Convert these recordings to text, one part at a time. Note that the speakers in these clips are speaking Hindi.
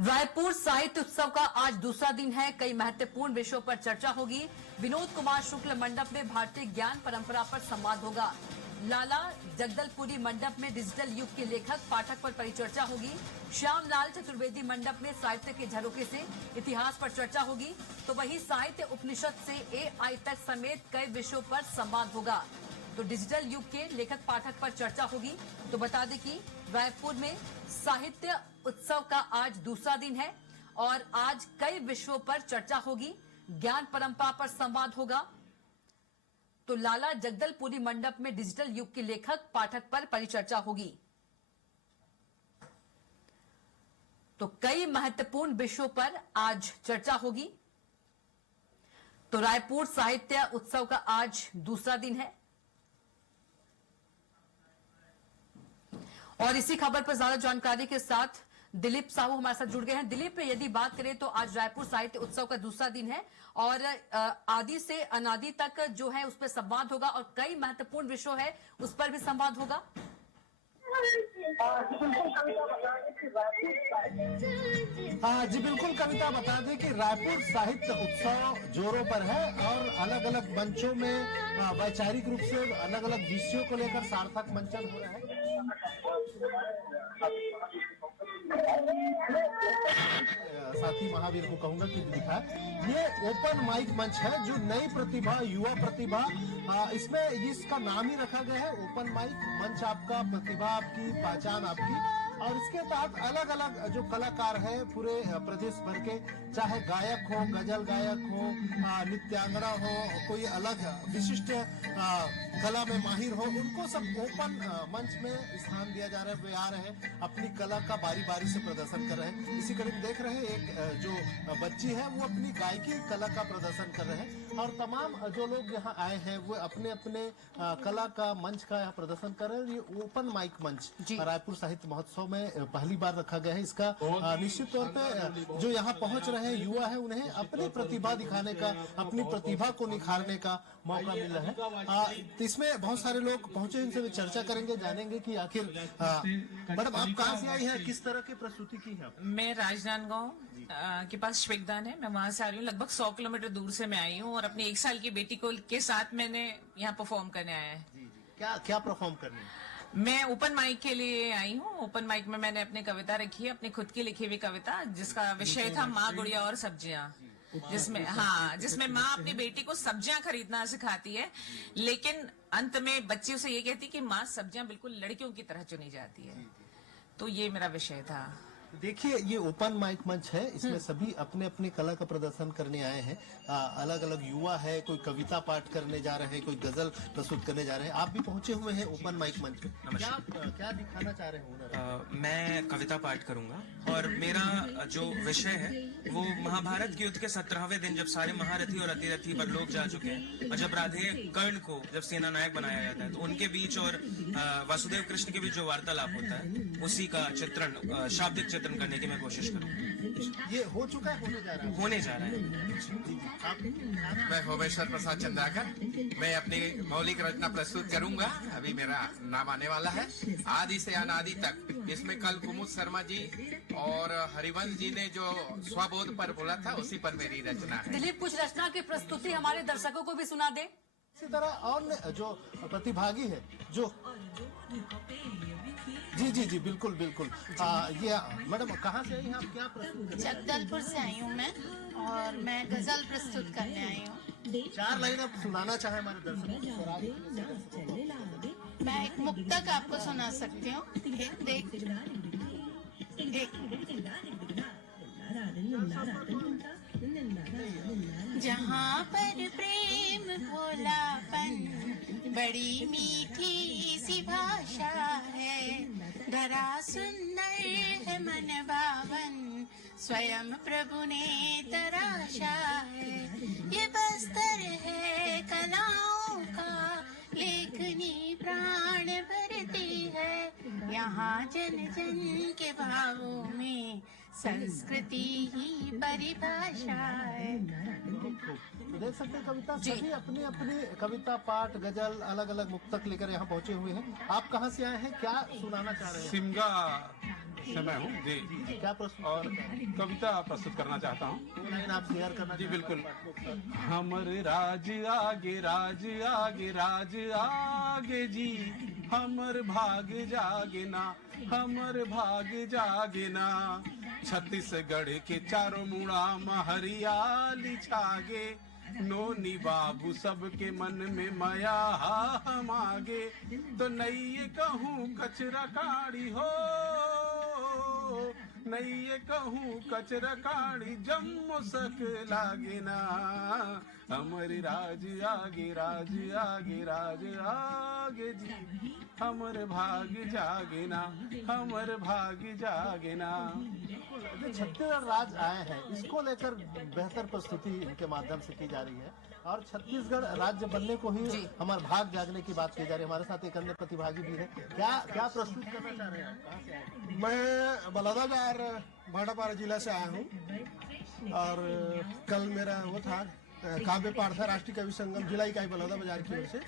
रायपुर साहित्य उत्सव का आज दूसरा दिन है। कई महत्वपूर्ण विषयों पर चर्चा होगी। विनोद कुमार शुक्ल मंडप में भारतीय ज्ञान परंपरा पर संवाद होगा। लाला जगदलपुरी मंडप में डिजिटल युग के लेखक पाठक पर परिचर्चा होगी। श्यामलाल चतुर्वेदी मंडप में साहित्य के झरोखे से इतिहास पर चर्चा होगी। तो वहीं साहित्य उपनिषद से AI तक समेत कई विषयों पर संवाद होगा। तो डिजिटल युग के लेखक पाठक पर चर्चा होगी। तो बता दें कि रायपुर में साहित्य उत्सव का आज दूसरा दिन है और आज कई विषयों पर चर्चा होगी। ज्ञान परंपरा पर संवाद होगा। तो लाला जगदलपुरी मंडप में डिजिटल युग के लेखक पाठक पर परिचर्चा होगी। तो कई महत्वपूर्ण विषयों पर आज चर्चा होगी। तो रायपुर साहित्य उत्सव का आज दूसरा दिन है और इसी खबर पर ज्यादा जानकारी के साथ दिलीप साहू हमारे साथ जुड़ गए हैं। दिलीप, यदि बात करें तो आज रायपुर साहित्य उत्सव का दूसरा दिन है और आदि से अनादि तक जो है उस पर संवाद होगा और कई महत्वपूर्ण विषय है उस पर भी संवाद होगा। जी बिल्कुल कविता, बता दें कि रायपुर साहित्य उत्सव जोरों पर है और अलग अलग मंचों में वैचारिक रूप से अलग अलग विषयों को लेकर सार्थक मंचन हो रहा है। साथी महावीर को कहूंगा कि दिखा, ये ओपन माइक मंच है जो नई प्रतिभा, युवा प्रतिभा, इसमें इसका नाम ही रखा गया है ओपन माइक मंच। आपका प्रतिभा, आपकी पहचान आपकी, और इसके तहत अलग अलग जो कलाकार है पूरे प्रदेश भर के, चाहे गायक हो, गजल गायक हो, नृत्यांगना हो, कोई अलग विशिष्ट कला में माहिर हो, उनको सब ओपन मंच में स्थान दिया जा रहा है। वे आ रहे हैं, अपनी कला का बारी बारी से प्रदर्शन कर रहे हैं। इसी कड़ी में देख रहे हैं एक जो बच्ची है वो अपनी गायकी कला का प्रदर्शन कर रहे हैं और तमाम जो लोग यहाँ आए हैं वो अपने अपने कला का मंच का यहाँ प्रदर्शन कर रहे हैं। ये ओपन माइक मंच रायपुर साहित्य महोत्सव में पहली बार रखा गया है। इसका निश्चित तौर पे जो यहाँ पहुंच रहे हैं युवा है उन्हें अपनी प्रतिभा दिखाने का, अपनी प्रतिभा को निखारने का मौका मिल रहा है। तो इसमें बहुत सारे लोग पहुंचे, इनसे चर्चा करेंगे, जानेंगे कि आखिर मैडम आप कहाँ से आई हैं, किस तरह की प्रस्तुति की है? मैं राजनांदगांव के पास श्वेकदान है, मैं वहां से आ रही हूँ। लगभग 100 किलोमीटर दूर से मैं आई हूँ और अपनी 1 साल की बेटी को के साथ मैंने यहाँ परफॉर्म करने आया है। क्या क्या परफॉर्म करने? मैं ओपन माइक के लिए आई हूँ। ओपन माइक में मैंने अपनी कविता रखी है, अपनी खुद की लिखी हुई कविता, जिसका विषय था माँ, गुड़िया और सब्जियां, जिसमें माँ अपनी बेटी को सब्जियां खरीदना सिखाती है, लेकिन अंत में बच्ची उसे ये कहती कि माँ सब्जियां बिल्कुल लड़कियों की तरह चुनी जाती है। तो ये मेरा विषय था। देखिए, ये ओपन माइक मंच है, इसमें सभी अपने अपने कला का प्रदर्शन करने आए हैं। अलग अलग युवा है, कोई कविता पाठ करने जा रहे हैं, कोई गजल प्रस्तुत करने जा रहे हैं। आप भी पहुंचे हुए हैं ओपन माइक मंच में। क्या दिखाना चाह रहे हैं? मैं कविता पाठ करूंगा और मेरा जो विषय है वो महाभारत के युद्ध के 17वें दिन, जब सारे महारथी और अतिरथी पर लोग जा चुके हैं और जब राधे कर्ण को जब सेना नायक बनाया जाता है तो उनके बीच और वासुदेव कृष्ण के बीच जो वार्तालाप होता है उसी का चित्रण, शाब्दिक चित्रण करने की मैं कोशिश करूंगा। ये हो चुका है, होने जा रहा है। मैं भुवनेश्वर प्रसाद चंद्राकर, मैं अपनी मौलिक रचना प्रस्तुत करूंगा। अभी मेरा नाम आने वाला है, आदि से अनादि तक। इसमें कल कुमुद शर्मा जी और हरिवंश जी ने जो स्वबोध पर बोला था उसी पर मेरी रचना है। दिलीप, कुछ रचना की प्रस्तुति हमारे दर्शकों को भी सुना दे। इसी तरह और जो प्रतिभागी है जो जी बिल्कुल बिल्कुल। ये मैडम कहाँ से आई हैं आप, क्या प्रस्तुत? जगदलपुर से आई हूँ मैं और मैं गजल प्रस्तुत करने आई हूँ। 4 लाइन आप सुनाना चाहे हमारे दर्शकों को? मैं एक मुक्तक आपको सुना सकती हूँ। जहाँ पर प्रेम भोलापन, बड़ी मीठी सी भाषा है, धरा सुंदर है मन भावन, स्वयं प्रभु ने तराशा है। ये बस्तर है कलाओं का, लेखनी प्राण भरती है, यहाँ जन जन के भावों में संस्कृति ही परिभाषा है। देख सकते हैं कविता, सभी अपनी अपनी कविता पाठ, गजल, अलग अलग मुक्तक लेकर यहाँ पहुंचे हुए हैं। आप कहाँ से आए हैं, क्या सुनाना चाह रहे हैं? सिमगा से मैं हूँ जी। क्या प्रस्तुत और कविता प्रस्तुत करना चाहता हूँ। लाइन आप शेयर करना जी चाहते हैं? बिल्कुल। हमर राज आगे राज आगे राज आगे जी, हमर भाग जागे ना, हमर भाग जागे ना। छत्तीसगढ़ के चारों मुड़ा में हरियाली छागे, नोनी बाबू सबके मन में माया हम आगे। तो नहीं कहूँ कचरा काढ़ी हो, नहीं कहूँ कचरा काढ़ी जम्मो सक लागे ना। हमर राज आगे राज आगे राज आगे जी, हमर भाग जागे ना, हमर भाग जागे ना। जो छत्तीसगढ़ राज्य आए हैं, इसको लेकर बेहतर प्रस्तुति इनके माध्यम से की जा रही है और छत्तीसगढ़ राज्य बनने को ही हमारे भाग जागने की बात की जा रही है। हमारे साथ एक अन्य प्रतिभागी भी है। क्या क्या प्रस्तुत करना चाह रहे हैं आप? कहाँ से आए हैं? मैं बलौदाबाजार भाटापारा जिला से आया हूँ और कल मेरा वो था काव्य पाठ था राष्ट्रीय कवि संगम जिला इकाई बलौदाबाजार की ओर से,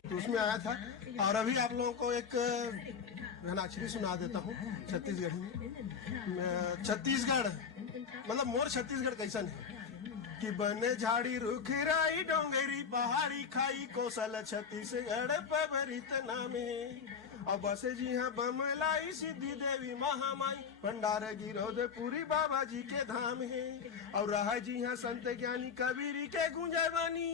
तो उसमें आया था। और अभी आप लोगों को एक घनाक्षरी सुना देता हूँ छत्तीसगढ़ी में। छत्तीसगढ़ मतलब मोर छत्तीसगढ़ कैसन है कि बने झाड़ी रुख राई डोंगरी पहाड़ी खाई कौशल छत्तीसगढ़ पबरित नामे। और बसे जी हाँ बमलाई सिद्धि देवी महामाई भंडार गिरोध पूरी बाबा जी के धाम है। और रहा जी हाँ संत ज्ञानी कबीरी के गुंजे बानी,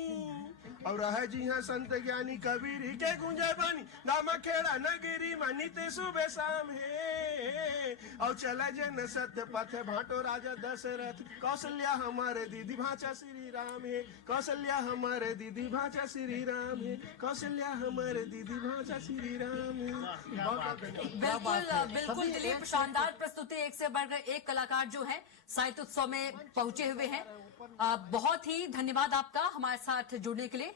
और रहा जी हाँ संत ज्ञानी कबीरी के गुंजे बानी। दामा खेड़ा नगरी मनीते सुबह शाम है। और चला जे न सत्य पथ भाटो राजा दशरथ, कौशल्या हमारे दीदी भाचा श्री राम है। कौशल्या हमारे दीदी भाचा श्री राम है। कौशल्या हमारे दीदी भाचा श्री राम है। बिल्कुल बिल्कुल दिलीप, शानदार प्रस्तुति, एक से बढ़कर एक कलाकार जो है साहित्य उत्सव में पहुंचे हुए हैं। बहुत ही धन्यवाद आपका हमारे साथ जुड़ने के लिए।